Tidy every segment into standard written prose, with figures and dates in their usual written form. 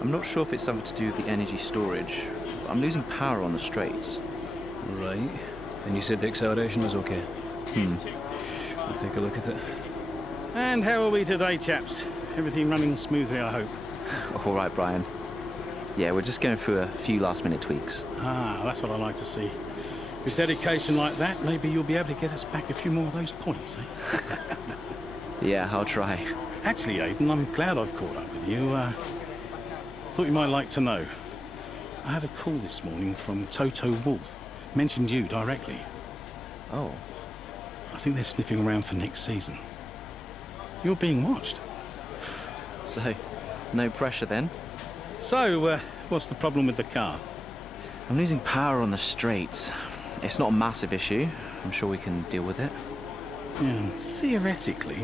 I'm not sure if it's something to do with the energy storage. I'm losing power on the straights. Right. And you said the acceleration was okay? I'll take a look at it. And how are we today, chaps? Everything running smoothly, I hope. All right, Brian. Yeah, we're just going through a few last-minute tweaks. Ah, that's what I like to see. With dedication like that, maybe you'll be able to get us back a few more of those points, eh? Yeah, I'll try. Actually, Aidan, I'm glad I've caught up with you. Thought you might like to know. I had a call this morning from Toto Wolff. Mentioned you directly. Oh. I think they're sniffing around for next season. You're being watched. So, no pressure then? So, what's the problem with the car? I'm losing power on the straights. It's not a massive issue. I'm sure we can deal with it. Yeah, theoretically,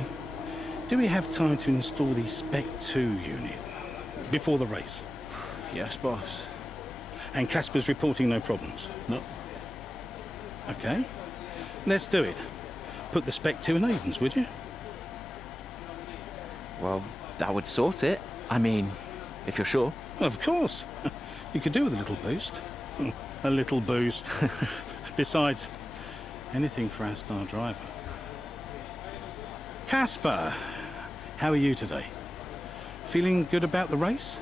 do we have time to install the Spec 2 unit before the race? Yes, boss. And Casper's reporting no problems? No. Okay. Let's do it. Put the Spec 2 in Aiden's, would you? Well, that would sort it. I mean, if you're sure. Of course. You could do with a little boost. A little boost. Besides, anything for our star driver. Casper, how are you today? Feeling good about the race?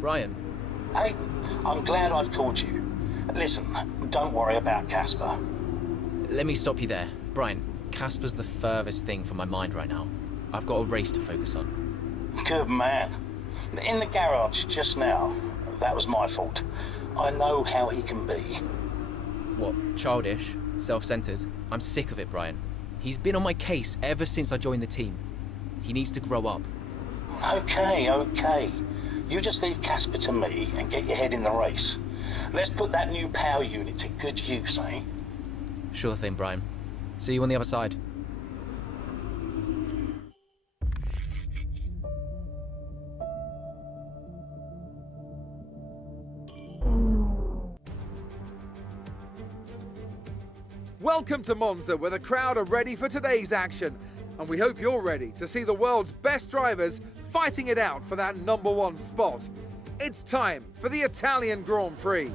Brian. Hayden, I'm glad I've called you. Listen, don't worry about Casper. Let me stop you there. Brian, Casper's the furthest thing from my mind right now. I've got a race to focus on. Good man. In the garage just now, that was my fault. I know how he can be. What, childish? Self-centered? I'm sick of it, Brian. He's been on my case ever since I joined the team. He needs to grow up. Okay. You just leave Casper to me and get your head in the race. Let's put that new power unit to good use, eh? Sure thing, Brian. See you on the other side. Welcome to Monza, where the crowd are ready for today's action. And we hope you're ready to see the world's best drivers fighting it out for that #1 spot. It's time for the Italian Grand Prix.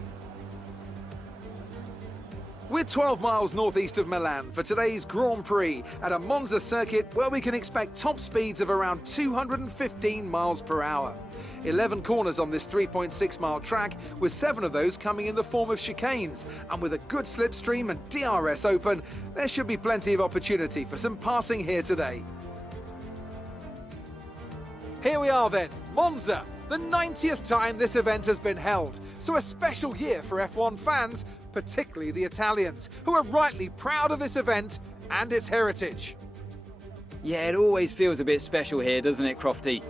We're 12 miles northeast of Milan for today's Grand Prix at a Monza circuit where we can expect top speeds of around 215 miles per hour. 11 corners on this 3.6-mile track, with 7 of those coming in the form of chicanes. And with a good slipstream and DRS open, there should be plenty of opportunity for some passing here today. Here we are then, Monza, the 90th time this event has been held. So a special year for F1 fans, particularly the Italians, who are rightly proud of this event and its heritage. Yeah, it always feels a bit special here, doesn't it, Crofty?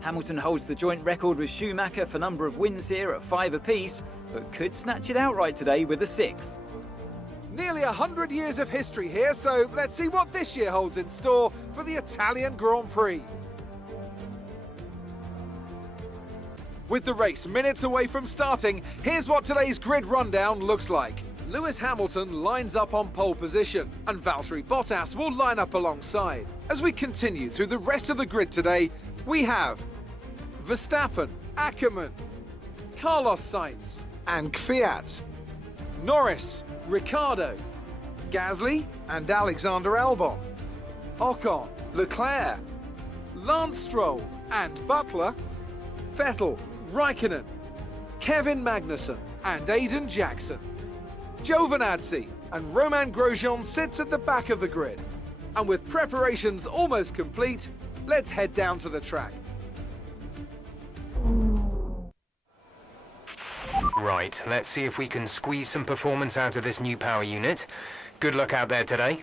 Hamilton holds the joint record with Schumacher for number of wins here at 5 apiece, but could snatch it outright today with a 6. Nearly 100 years of history here, so let's see what this year holds in store for the Italian Grand Prix. With the race minutes away from starting, here's what today's grid rundown looks like. Lewis Hamilton lines up on pole position, and Valtteri Bottas will line up alongside. As we continue through the rest of the grid today, we have Verstappen, Ackermann, Carlos Sainz, and Kvyat, Norris, Ricciardo, Gasly, and Alexander Albon, Ocon, Leclerc, Lance Stroll, and Butler, Vettel, Raikkonen, Kevin Magnussen, and Aiden Jackson. Giovinazzi and Romain Grosjean sits at the back of the grid. And with preparations almost complete, let's head down to the track. Right, let's see if we can squeeze some performance out of this new power unit. Good luck out there today.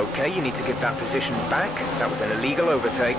Okay, you need to give that position back. That was an illegal overtake.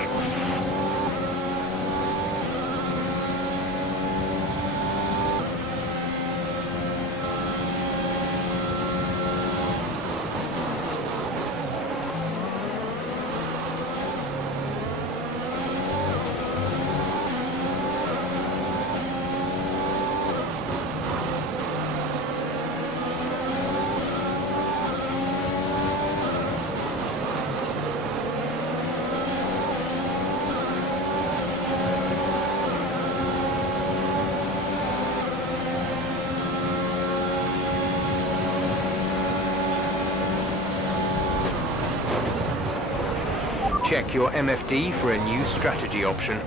Check your MFD for a new strategy option.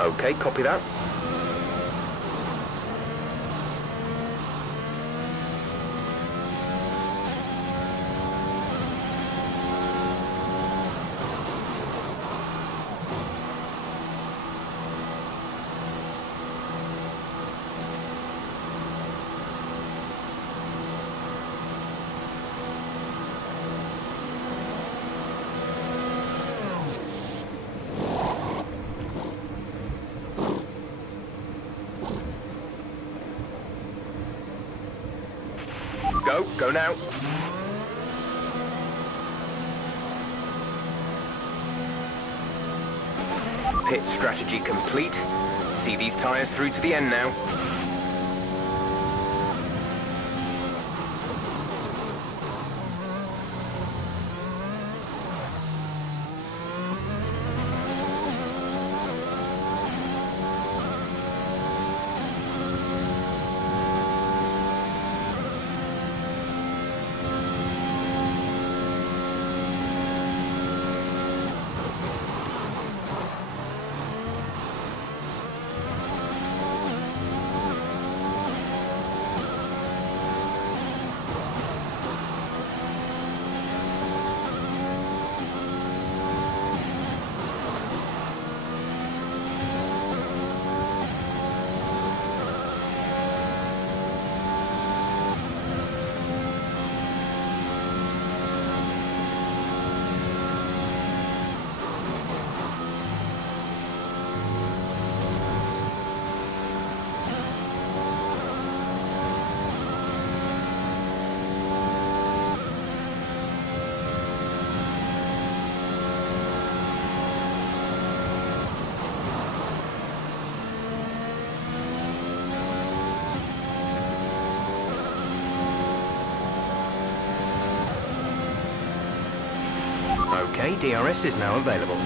Okay, copy that. Go now. Pit strategy complete. See these tyres through to the end now. Okay, DRS is now available.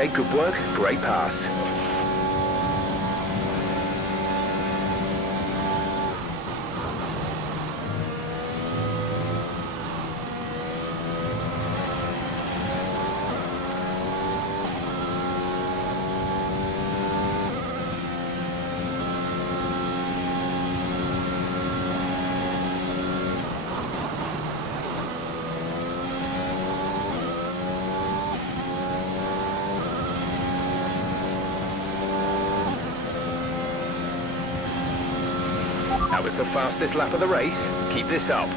Okay, good work. Great pass. That was the fastest lap of the race. Keep this up.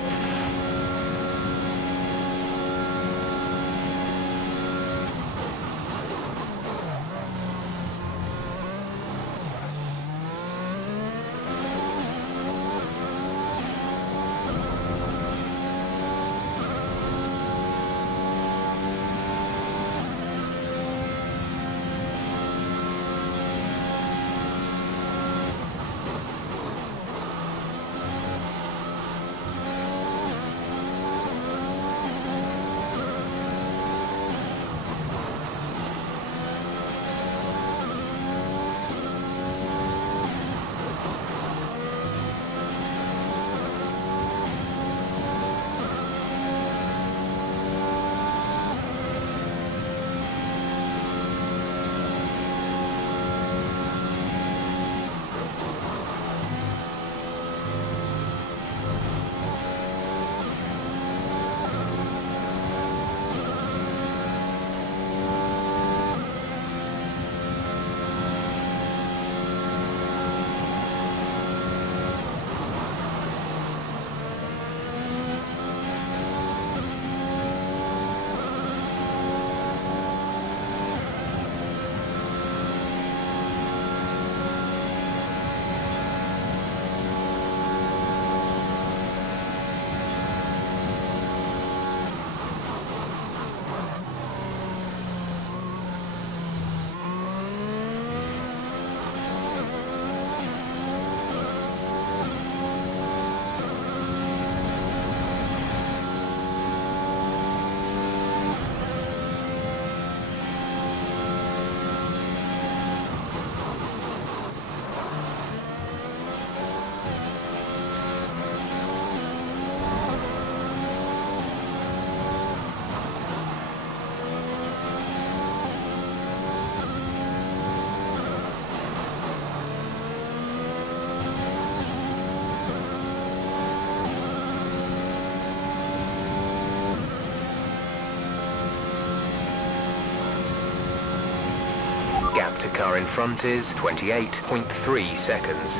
Gap to car in front is 28.3 seconds.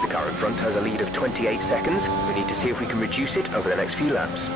The car in front has a lead of 28 seconds. We need to see if we can reduce it over the next few laps.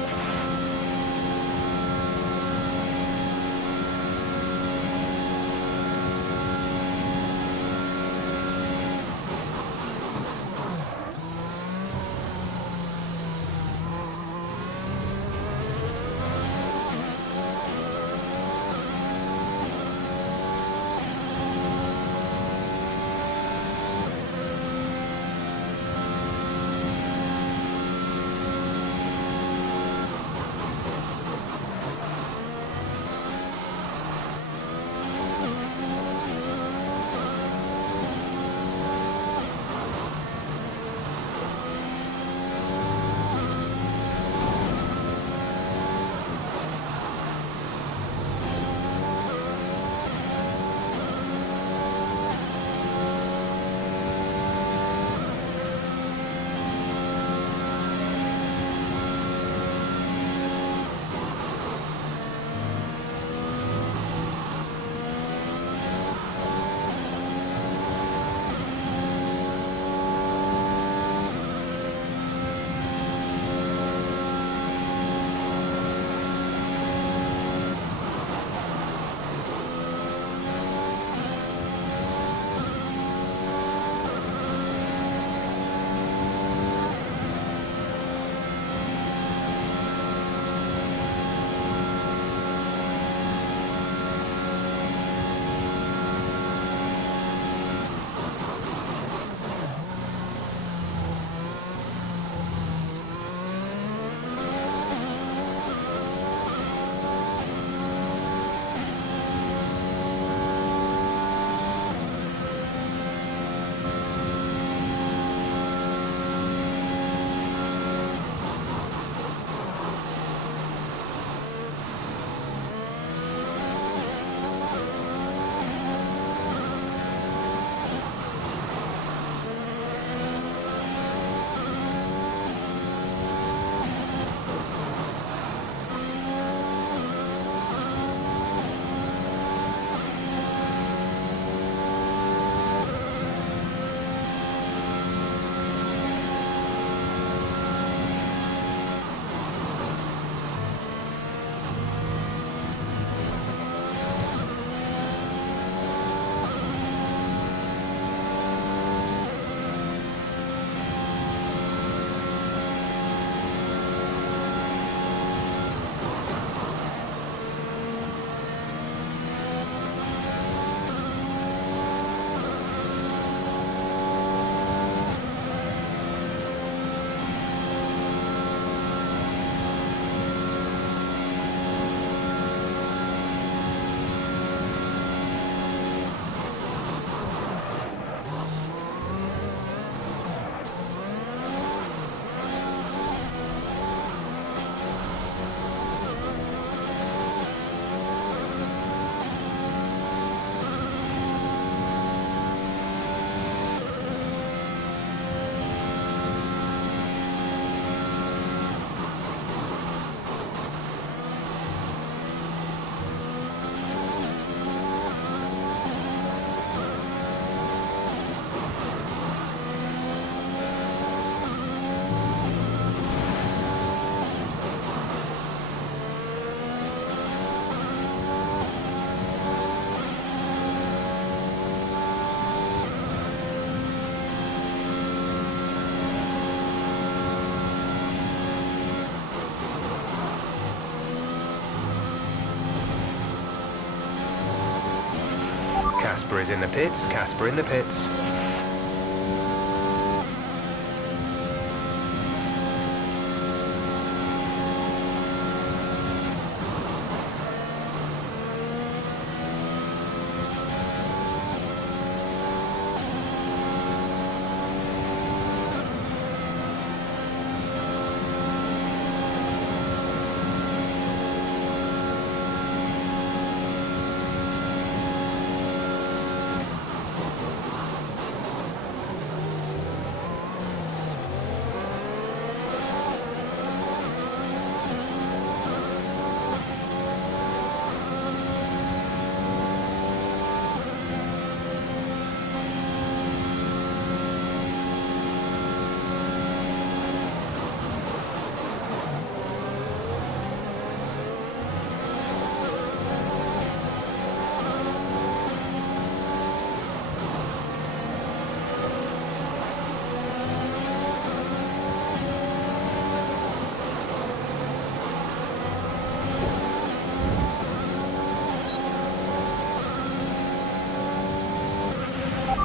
Casper is in the pits. Casper in the pits.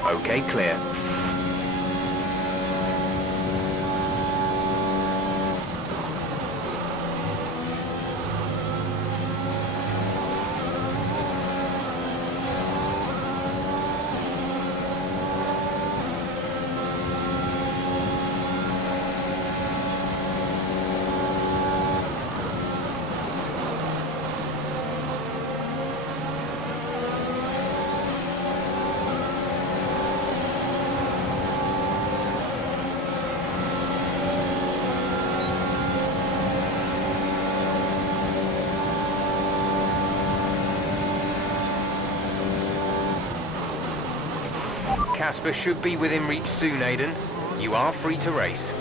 Okay, clear. Casper should be within reach soon, Aiden. You are free to race.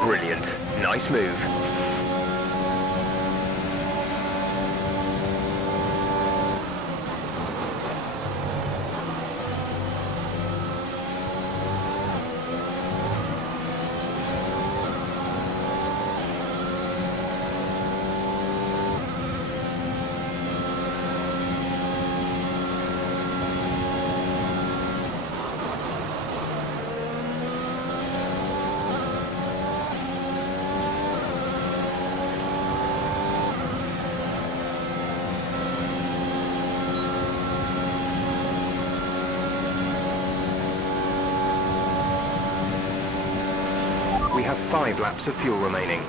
Brilliant. Nice move. We have 5 laps of fuel remaining.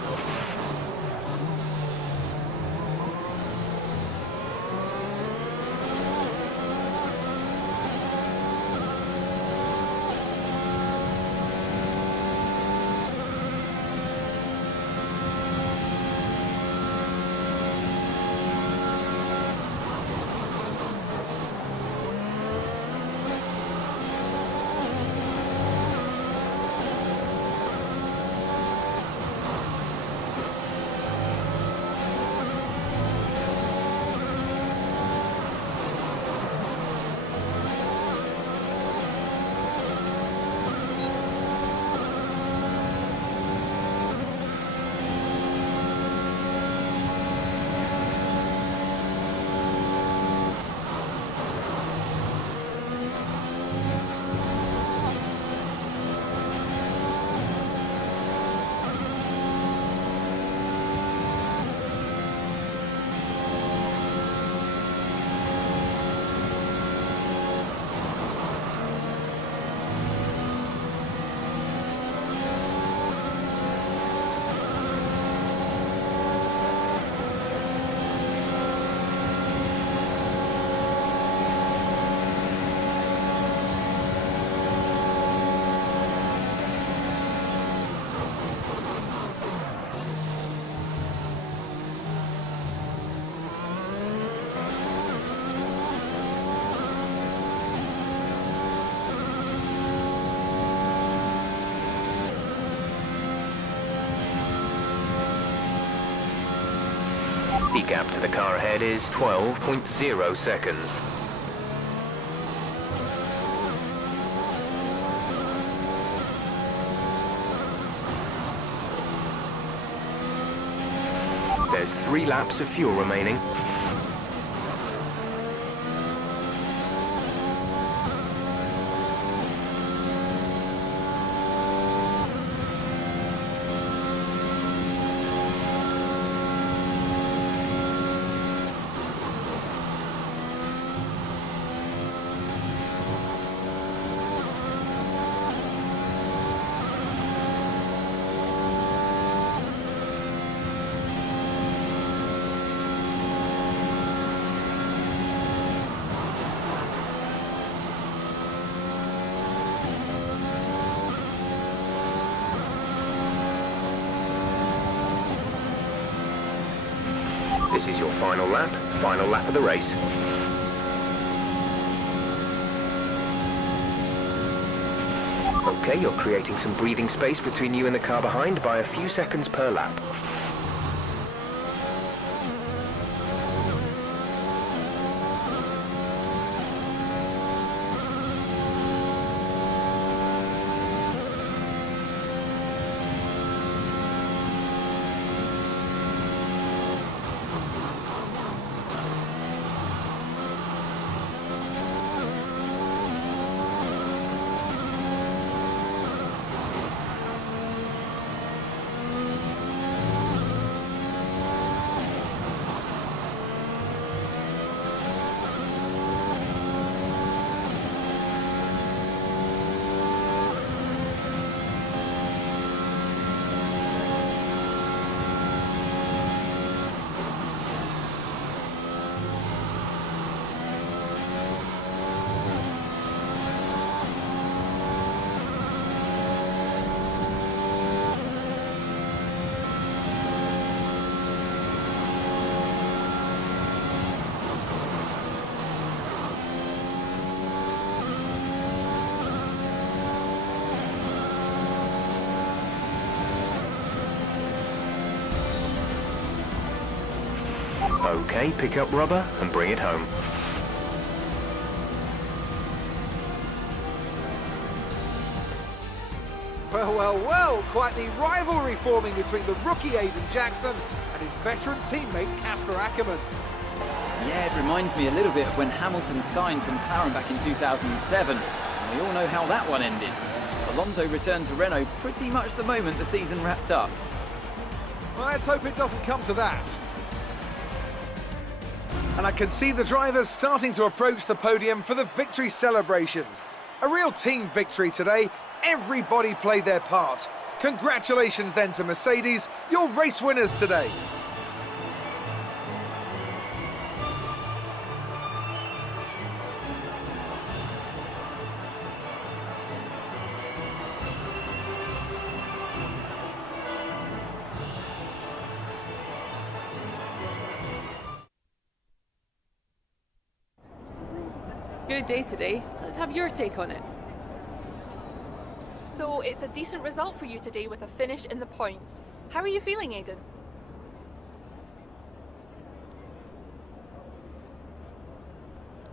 speed gap to the car ahead is 12.0 seconds. There's 3 laps of fuel remaining. This is your final lap of the race. Okay, you're creating some breathing space between you and the car behind by a few seconds per lap. Okay, pick up rubber and bring it home. Well, well, well, quite the rivalry forming between the rookie Aidan Jackson and his veteran teammate Casper Ackermann. Yeah, it reminds me a little bit of when Hamilton signed from McLaren back in 2007. And we all know how that one ended. Alonso returned to Renault pretty much the moment the season wrapped up. Well, let's hope it doesn't come to that. And I can see the drivers starting to approach the podium for the victory celebrations. A real team victory today. Everybody played their part. Congratulations then to Mercedes, your race winners today. Good day today. Let's have your take on it. So it's a decent result for you today with a finish in the points. How are you feeling, Aidan?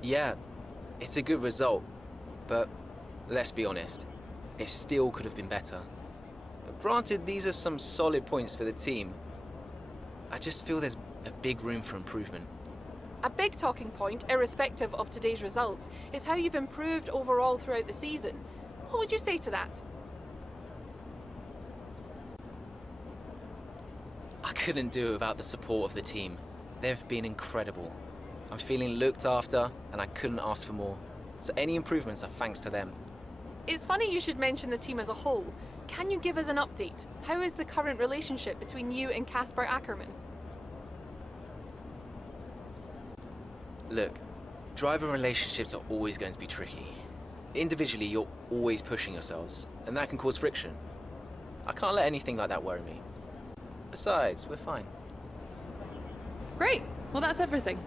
Yeah, it's a good result, but let's be honest, it still could have been better. Granted, these are some solid points for the team. I just feel there's a big room for improvement. A big talking point, irrespective of today's results, is how you've improved overall throughout the season. What would you say to that? I couldn't do it without the support of the team. They've been incredible. I'm feeling looked after, and I couldn't ask for more. So any improvements are thanks to them. It's funny you should mention the team as a whole. Can you give us an update? How is the current relationship between you and Casper Ackermann? Look, driver relationships are always going to be tricky. Individually, you're always pushing yourselves, and that can cause friction. I can't let anything like that worry me. Besides, we're fine. Great. Well, that's everything.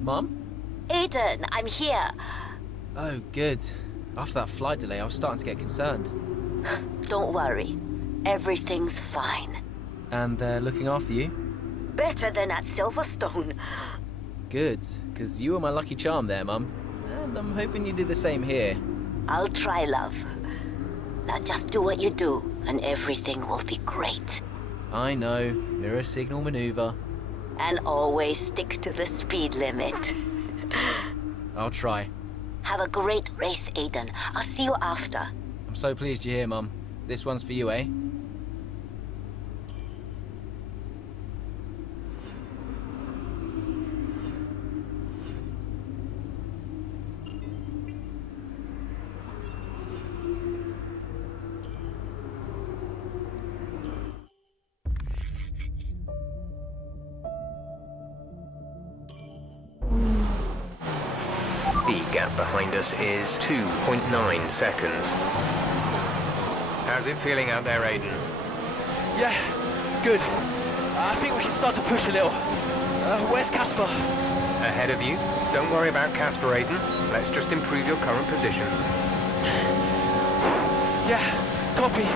Mum? Aiden, I'm here. Oh, good. After that flight delay, I was starting to get concerned. Don't worry. Everything's fine. And they're looking after you? Better than at Silverstone. Good, because you were my lucky charm there, Mum. And I'm hoping you do the same here. I'll try, love. Now just do what you do, and everything will be great. I know. Mirror signal maneuver. And always stick to the speed limit. I'll try. Have a great race, Aiden. I'll see you after. I'm so pleased you're here, Mum. This one's for you, eh? The gap behind us is 2.9 seconds. How's it feeling out there, Aiden? Yeah, good. I think we can start to push a little. Where's Casper? Ahead of you. Don't worry about Casper, Aiden. Let's just improve your current position. Yeah, copy.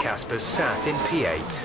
Casper's sat in P8.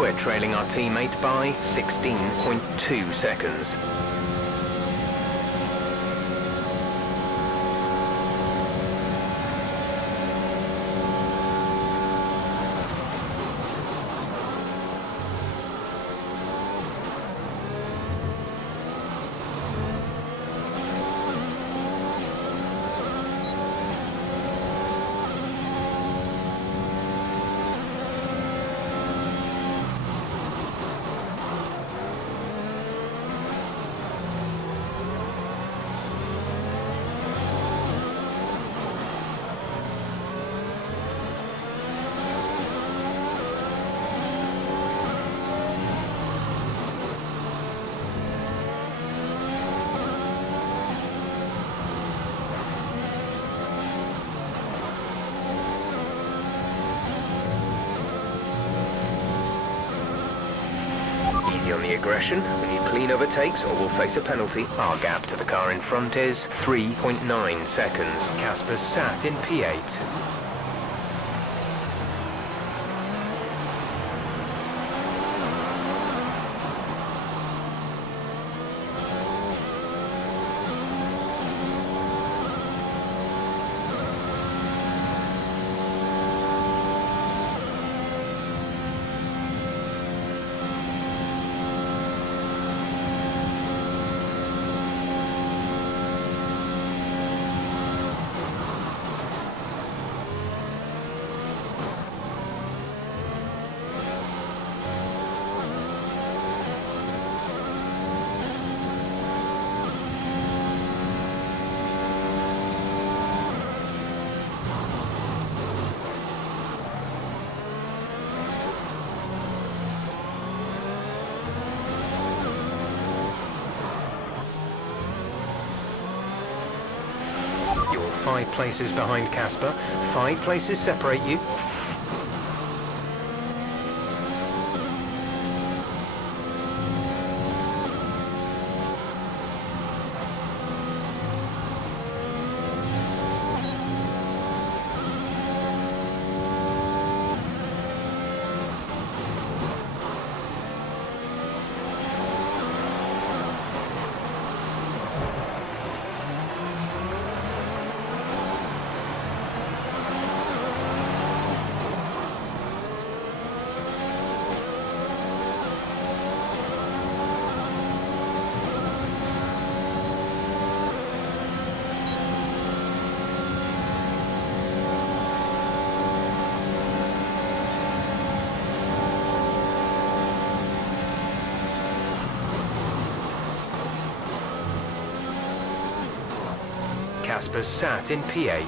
We're trailing our teammate by 16.2 seconds. Easy on the aggression. We need clean overtakes or we'll face a penalty. Our gap to the car in front is 3.9 seconds. Casper's sat in P8. 5 places behind Casper. 5 places separate you. Casper's sat in P8.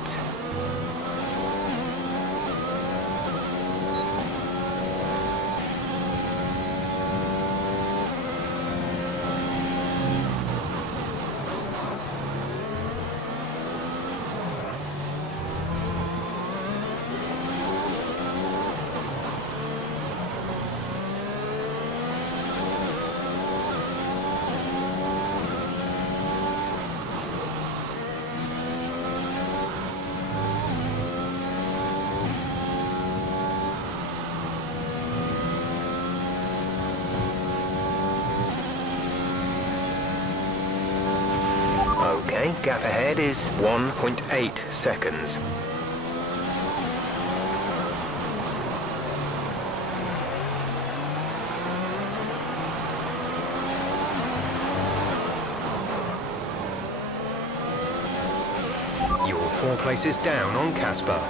Okay, gap ahead is 1.8 seconds. You're 4 places down on Casper.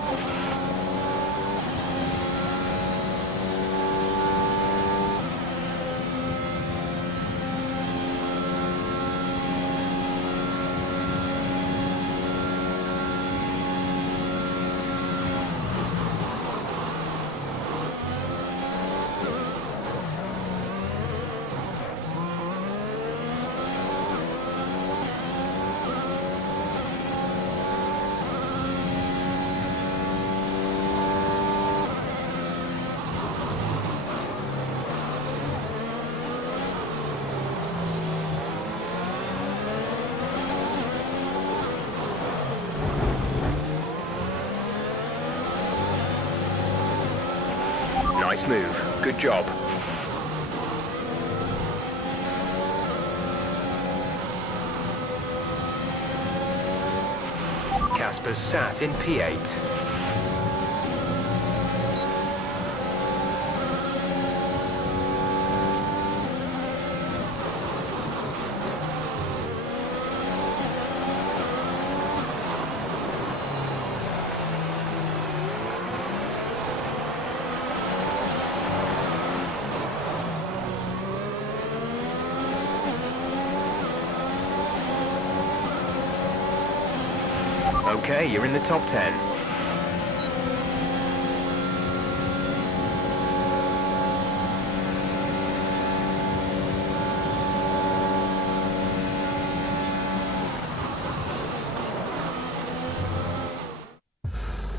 Nice move. Good job. Casper's sat in P8. Okay, you're in the top 10.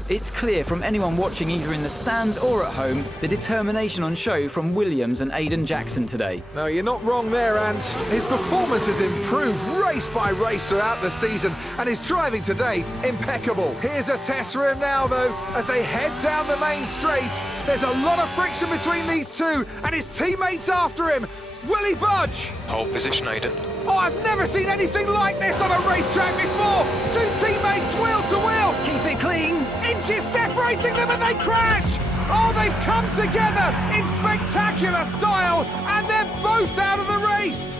It's clear from anyone watching either in the stands or at home the determination on show from Williams and Aidan Jackson today. No, you're not wrong there, and his performance has improved race by race throughout the season, and his driving today, impeccable. Here's a test for him now, though, as they head down the main straight. There's a lot of friction between these two, and his teammates after him. Will he budge? Hold position, Aidan. Oh, I've never seen anything like this on a racetrack before! 2 teammates wheel to wheel! Keep it clean! Inches separating them and they crash! Oh, they've come together in spectacular style, and they're both out of the race!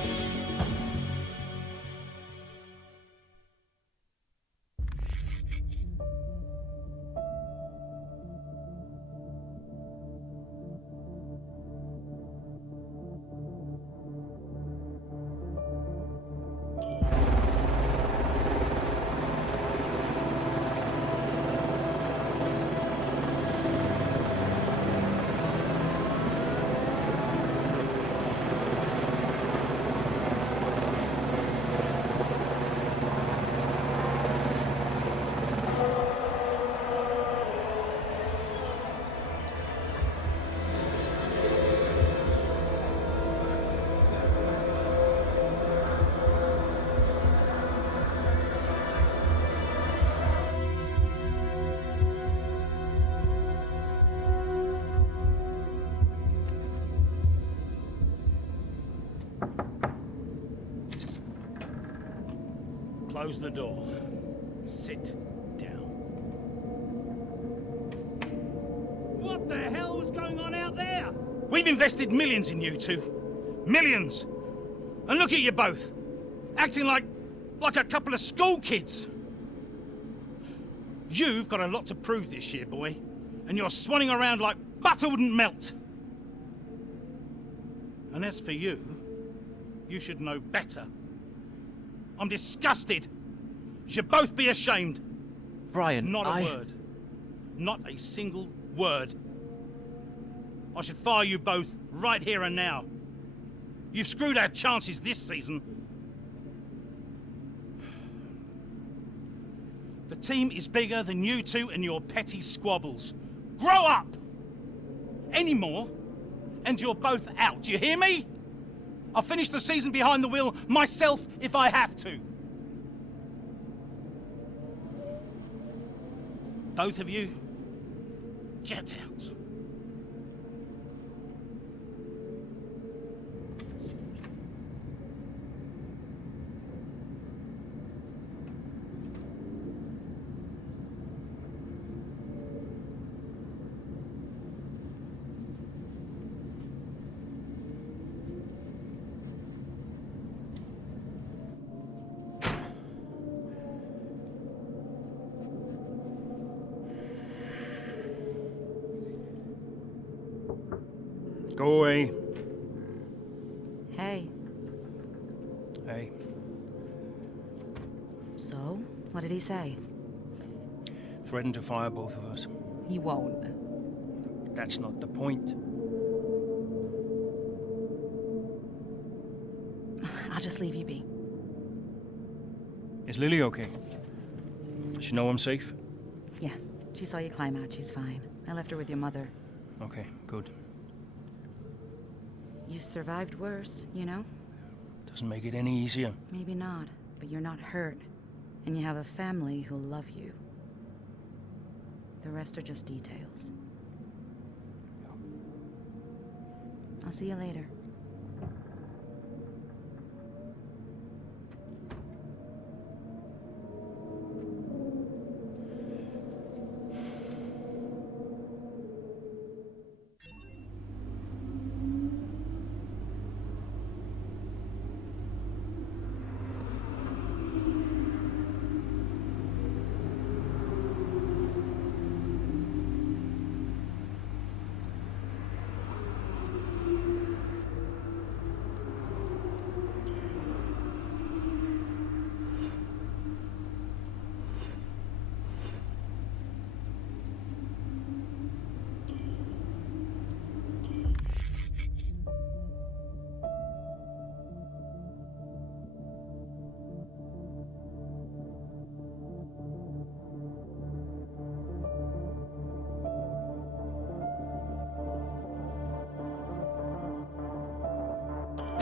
Close the door. Sit down. What the hell was going on out there? We've invested millions in you two. Millions. And look at you both. Acting like a couple of school kids. You've got a lot to prove this year, boy. And you're swanning around like butter wouldn't melt. And as for you, you should know better. I'm disgusted. You should both be ashamed. Brian, Not a word. Not a single word. I should fire you both right here and now. You've screwed our chances this season. The team is bigger than you two and your petty squabbles. Grow up! Any more, and you're both out. You hear me? I'll finish the season behind the wheel myself if I have to. Both of you, get out. Go away. Hey. Hey. So, what did he say? Threatened to fire both of us. He won't. That's not the point. I'll just leave you be. Is Lily okay? Does she know I'm safe? Yeah, she saw you climb out. She's fine. I left her with your mother. Okay, good. You've survived worse, you know? Doesn't make it any easier. Maybe not, but you're not hurt. And you have a family who'll love you. The rest are just details. I'll see you later.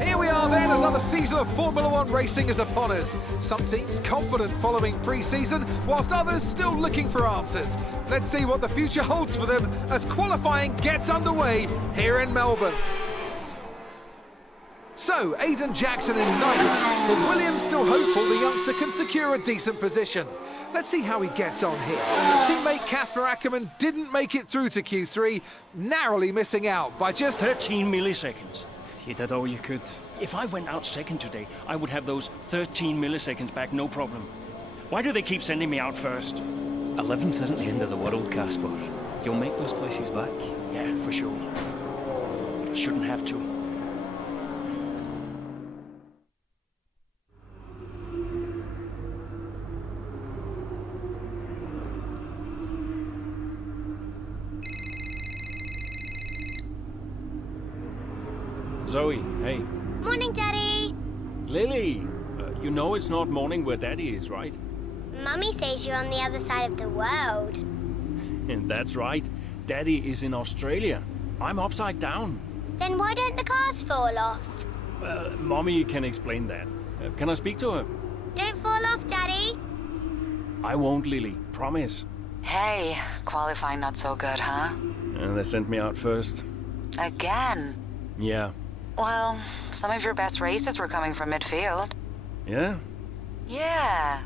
Here we are then, another season of Formula One racing is upon us. Some teams confident following pre-season, whilst others still looking for answers. Let's see what the future holds for them as qualifying gets underway here in Melbourne. So, Aidan Jackson in ninth, but Williams still hopeful the youngster can secure a decent position. Let's see how he gets on here. Teammate Casper Ackerman didn't make it through to Q3, narrowly missing out by just 13 milliseconds. You did all you could. If I went out second today, I would have those 13 milliseconds back, no problem. Why do they keep sending me out first? 11th isn't the end of the world, Casper. You'll make those places back. Yeah, for sure. But I shouldn't have to. Zoe, hey. Morning, Daddy. Lily, you know it's not morning where Daddy is, right? Mummy says you're on the other side of the world. And that's right. Daddy is in Australia. I'm upside down. Then why don't the cars fall off? Mommy can explain that. Can I speak to her? Don't fall off, Daddy. I won't, Lily. Promise. Hey, qualifying not so good, huh? And they sent me out first. Again? Yeah. Well, some of your best races were coming from midfield. Yeah? Yeah.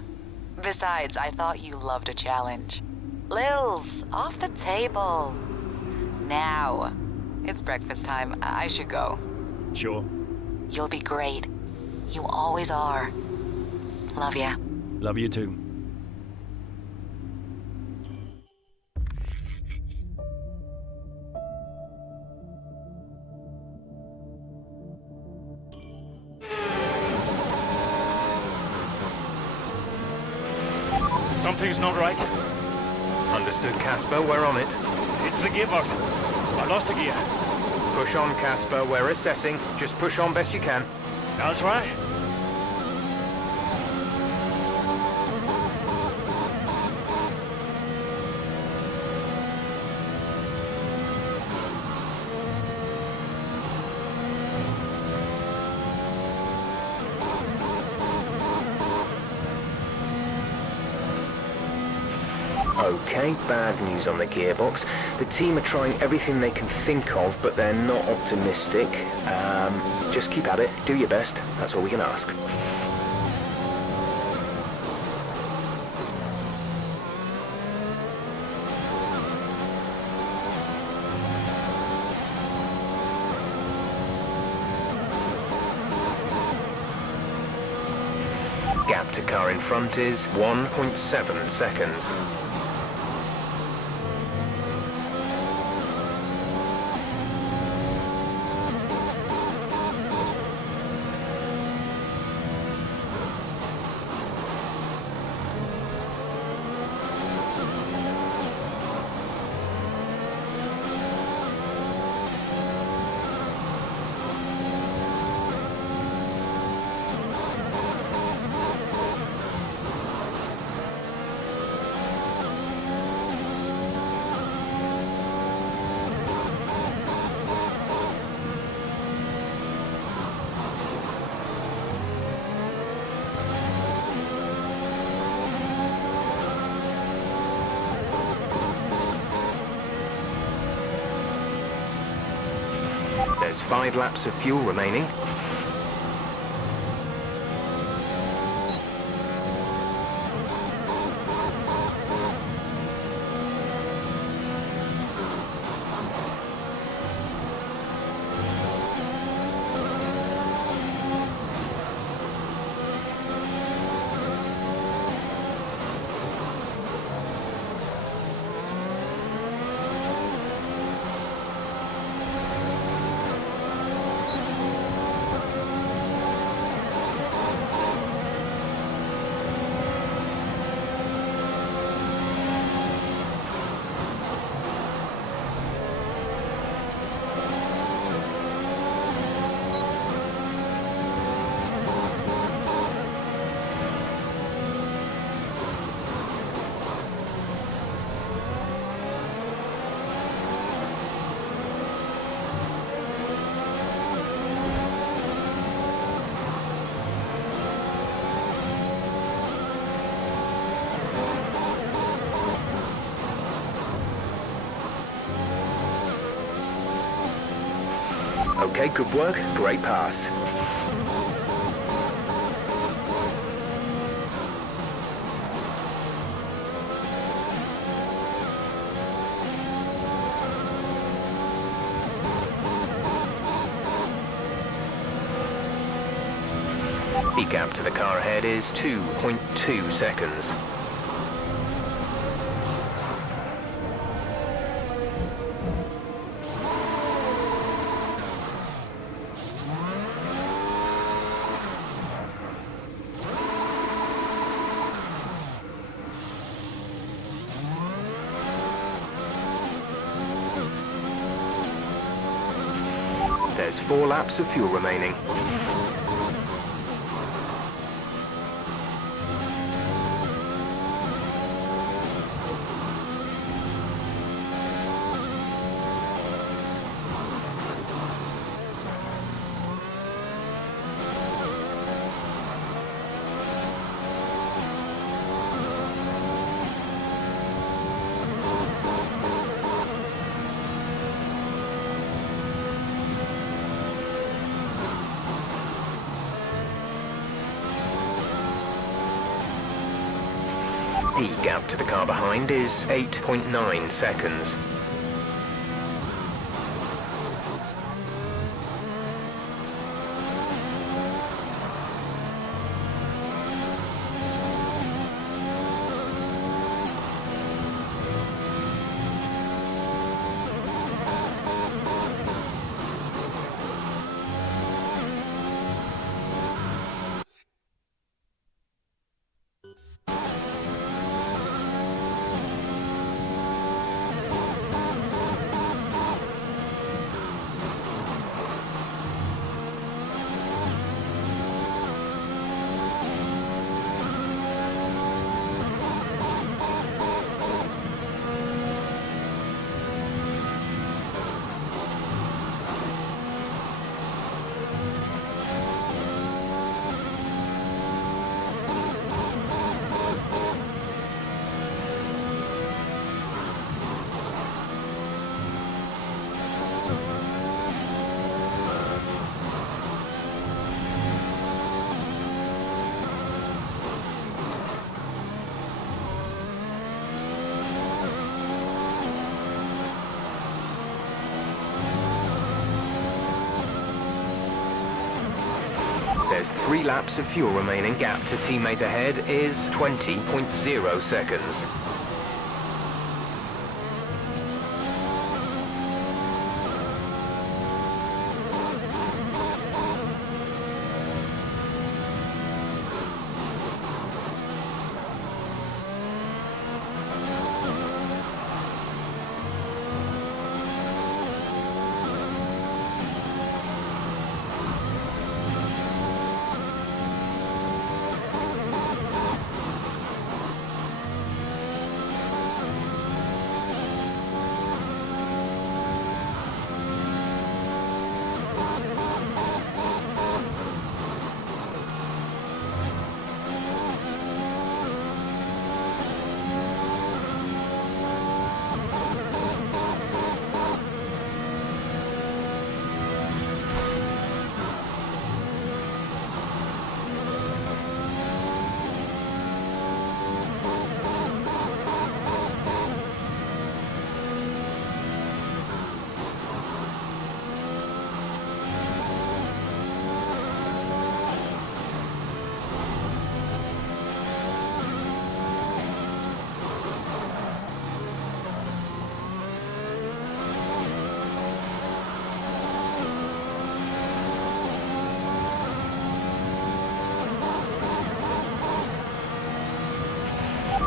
Besides, I thought you loved a challenge. Lils, off the table. Now. It's breakfast time. I should go. Sure. You'll be great. You always are. Love ya. Love you too. Something's not right. Understood, Casper. We're on it. It's the gearbox. I lost a gear. Push on, Casper. We're assessing. Just push on best you can. I'll try. Okay, bad news on the gearbox. The team are trying everything they can think of, but they're not optimistic. Just keep at it, do your best. That's all we can ask. Gap to car in front is 1.7 seconds. There's 5 laps of fuel remaining. Okay, good work. Great pass. The gap to the car ahead is 2.2 seconds. There's 4 laps of fuel remaining. The gap to the car behind is 8.9 seconds. There's 3 laps of fuel remaining. Gap to teammate ahead is 20.0 seconds.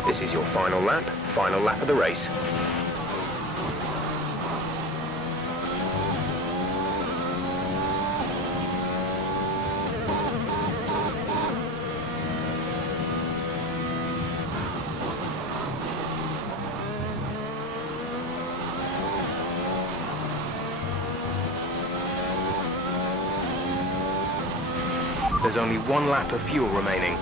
This is your final lap of the race. There's only 1 lap of fuel remaining.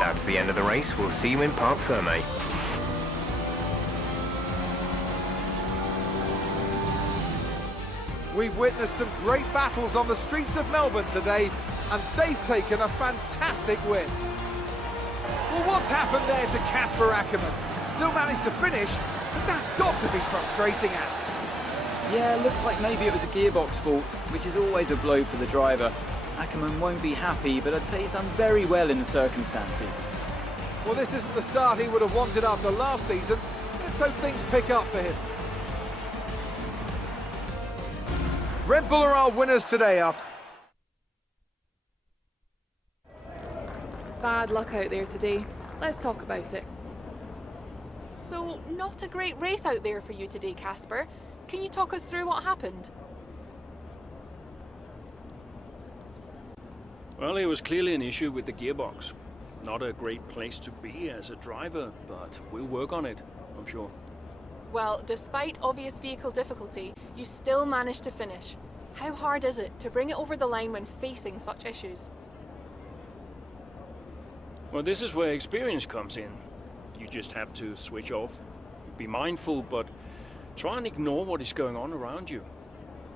That's the end of the race. We'll see you in Parc Fermé. We've witnessed some great battles on the streets of Melbourne today, and they've taken a fantastic win. Well, what's happened there to Casper Ackermann? Still managed to finish, but that's got to be frustrating, Ant. Yeah, looks like maybe it was a gearbox fault, which is always a blow for the driver. Ackerman won't be happy, but I'd say he's done very well in the circumstances. Well, this isn't the start he would have wanted after last season. Let's hope things pick up for him. Red Bull are our winners today after... Bad luck out there today. Let's talk about it. So, not a great race out there for you today, Casper. Can you talk us through what happened? Well, it was clearly an issue with the gearbox. Not a great place to be as a driver, but we'll work on it, I'm sure. Well, despite obvious vehicle difficulty, you still managed to finish. How hard is it to bring it over the line when facing such issues? Well, this is where experience comes in. You just have to switch off. Be mindful, but try and ignore what is going on around you.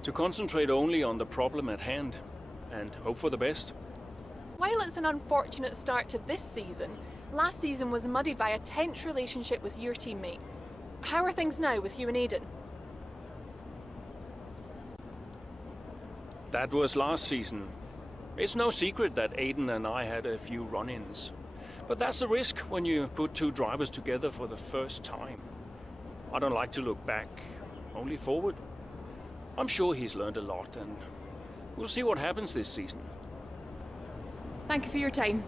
To concentrate only on the problem at hand, and hope for the best. While it's an unfortunate start to this season, last season was muddied by a tense relationship with your teammate. How are things now with you and Aiden? That was last season. It's no secret that Aiden and I had a few run-ins. But that's the risk when you put two drivers together for the first time. I don't like to look back, only forward. I'm sure he's learned a lot, and we'll see what happens this season. Thank you for your time.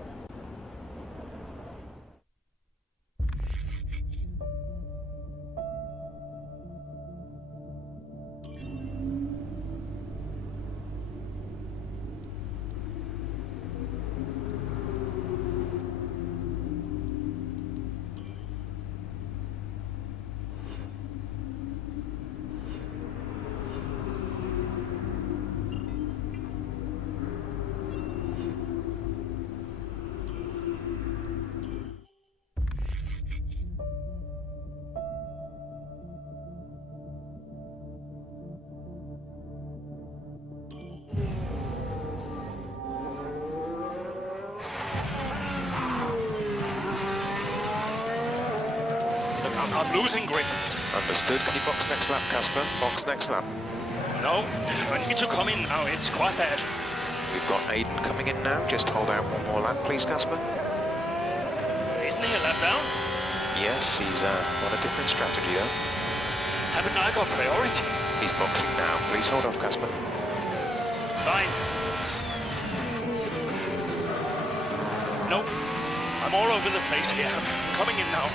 I'm losing grip. Understood. Can you box next lap, Casper? Box next lap. No, I need to come in now. It's quite bad. We've got Aiden coming in now. Just hold out one more lap, please, Casper. Isn't he a lap down? Yes, he's on a different strategy, though. Haven't I got priority? He's boxing now. Please hold off, Casper. Fine. Nope. I'm all over the place here. I'm coming in now.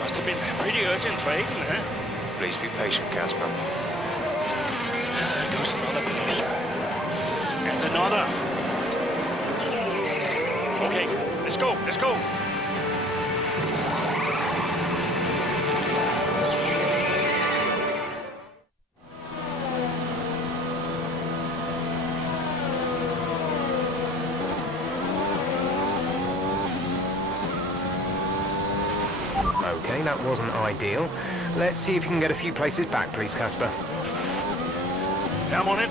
Must have been pretty urgent for Aiden, eh? Please be patient, Casper. There goes another place. And another. Okay, let's go, let's go. Okay, that wasn't ideal. Let's see if you can get a few places back, please, Casper. I'm on it.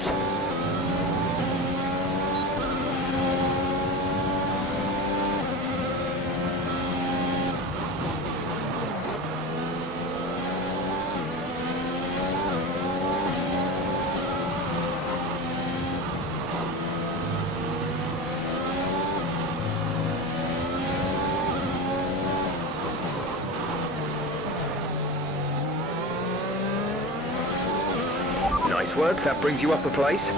Nice work, that brings you up a place.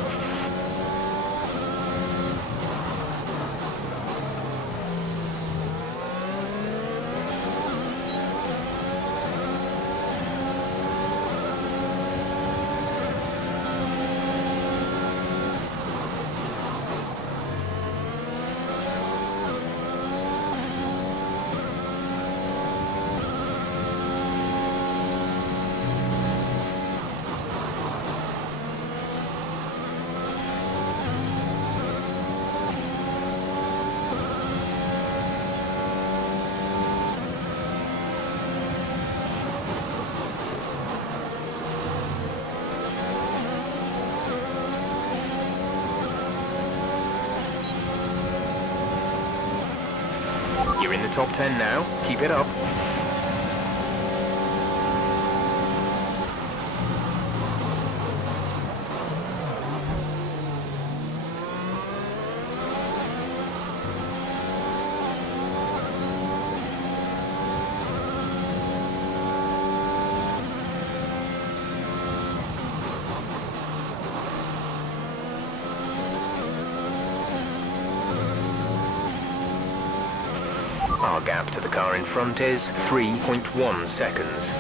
You're in the top 10 now. Keep it up. Our gap to the car in front is 3.1 seconds.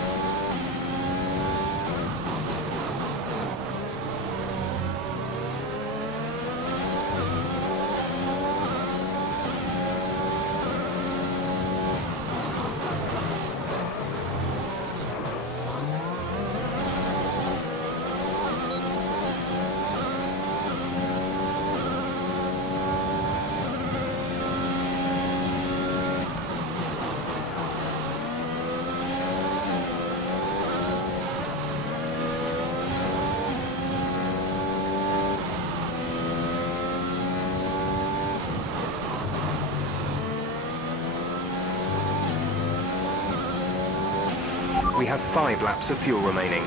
We have 5 laps of fuel remaining.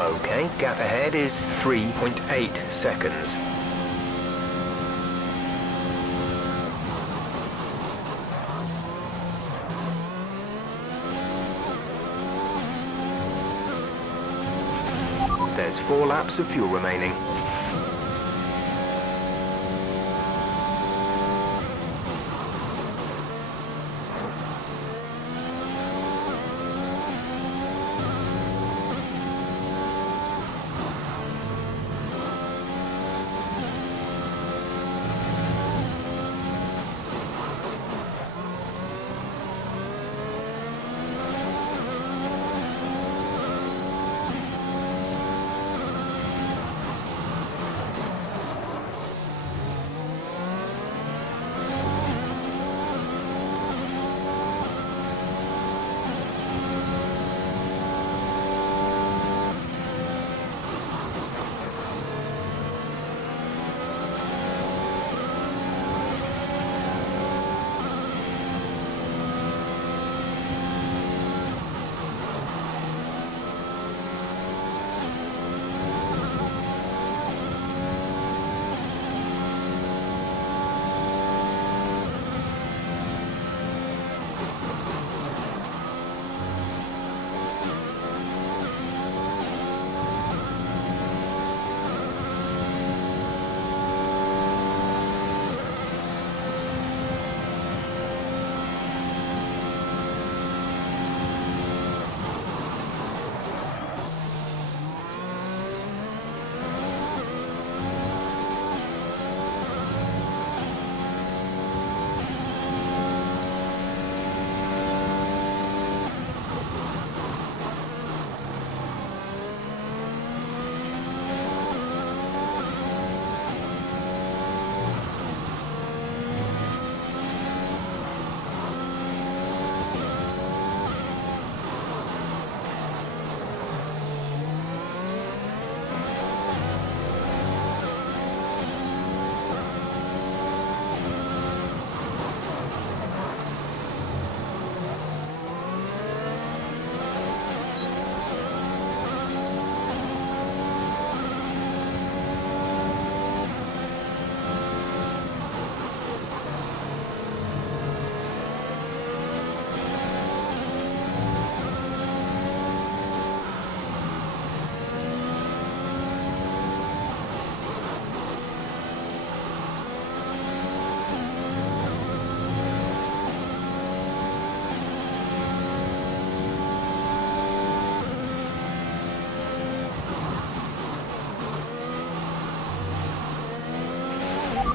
Okay, gap ahead is 3.8 seconds. There's 4 laps of fuel remaining.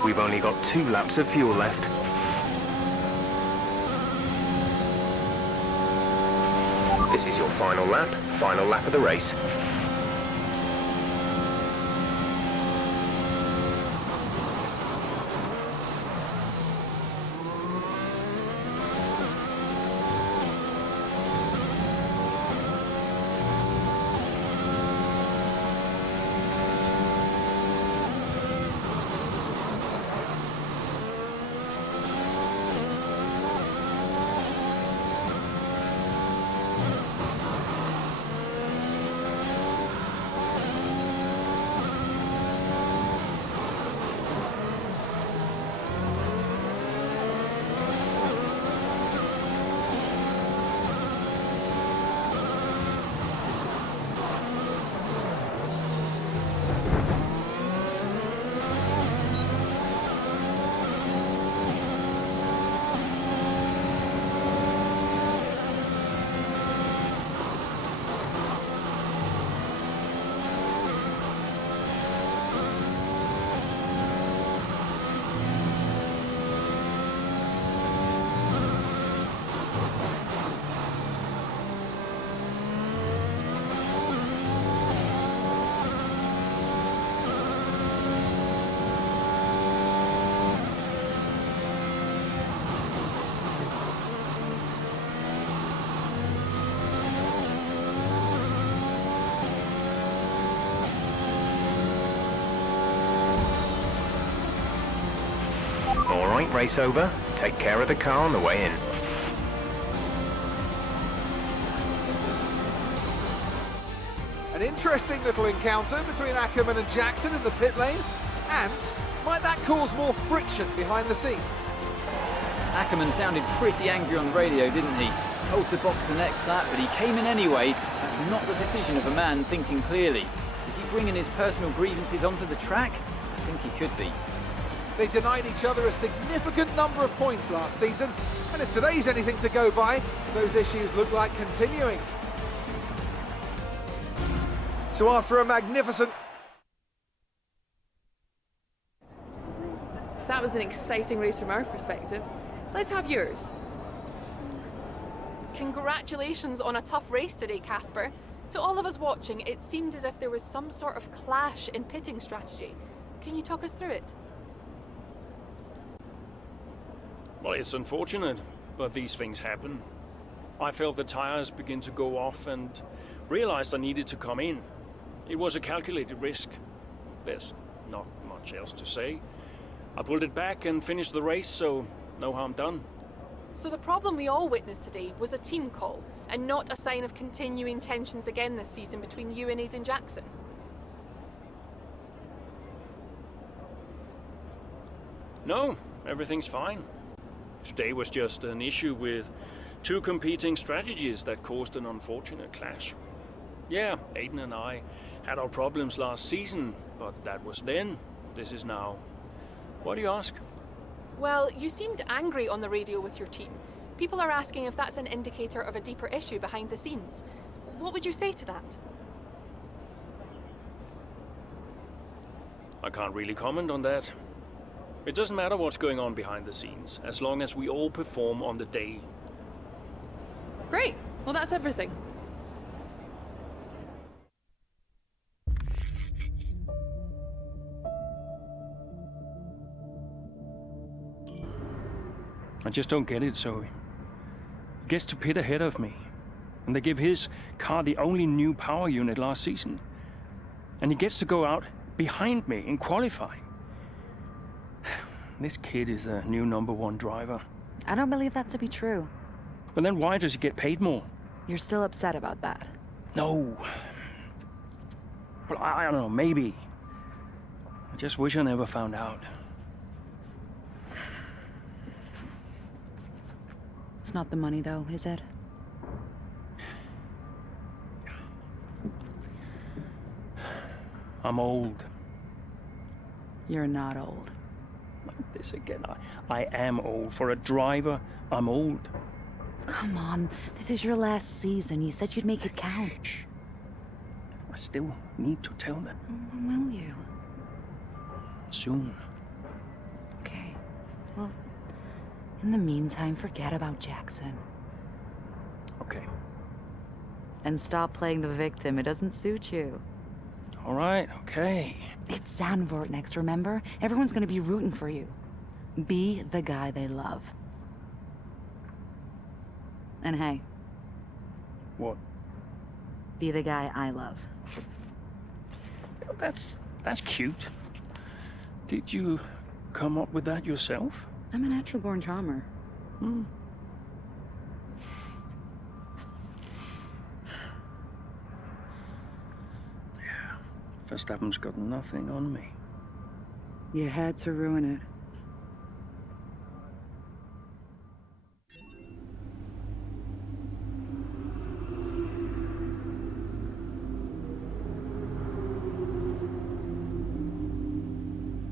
We've only got 2 laps of fuel left. This is your final lap of the race. Alright, race over. Take care of the car on the way in. An interesting little encounter between Ackerman and Jackson in the pit lane, and might that cause more friction behind the scenes? Ackerman sounded pretty angry on the radio, didn't he? Told to box the next lap, but he came in anyway. That's not the decision of a man thinking clearly. Is he bringing his personal grievances onto the track? I think he could be. They denied each other a significant number of points last season, and if today's anything to go by, those issues look like continuing. So after a magnificent... So that was an exciting race from our perspective. Let's have yours. Congratulations on a tough race today, Casper. To all of us watching, it seemed as if there was some sort of clash in pitting strategy. Can you talk us through it? Well, it's unfortunate, but these things happen. I felt the tires begin to go off and realized I needed to come in. It was a calculated risk. There's not much else to say. I pulled it back and finished the race, so no harm done. So the problem we all witnessed today was a team call, and not a sign of continuing tensions again this season between you and Aiden Jackson. No, everything's fine. Today was just an issue with 2 competing strategies that caused an unfortunate clash. Yeah, Aiden and I had our problems last season, but that was then. This is now. Why do you ask? Well, you seemed angry on the radio with your team. People are asking if that's an indicator of a deeper issue behind the scenes. What would you say to that? I can't really comment on that. It doesn't matter what's going on behind the scenes, as long as we all perform on the day. Great. Well, that's everything. I just don't get it, Zoe. He gets to pit ahead of me, and they give his car the only new power unit last season. And he gets to go out behind me in qualifying. This kid is the new #1 driver. I don't believe that to be true. But then why does he get paid more? You're still upset about that. No. Well, I don't know, maybe. I just wish I never found out. It's not the money, though, is it? I'm old. You're not old. Not this again. I am old. For a driver, I'm old. Come on, this is your last season. You said you'd make it count. I still need to tell them. When will you? Soon. Well, in the meantime, forget about Jackson. Okay. And stop playing the victim. It doesn't suit you. All right, okay. It's Zandvoort next, remember? Everyone's gonna be rooting for you. Be the guy they love. And hey. What? Be the guy I love. That's cute. Did you come up with that yourself? I'm a natural-born charmer. Hmm. Yeah. Verstappen's got nothing on me. You had to ruin it.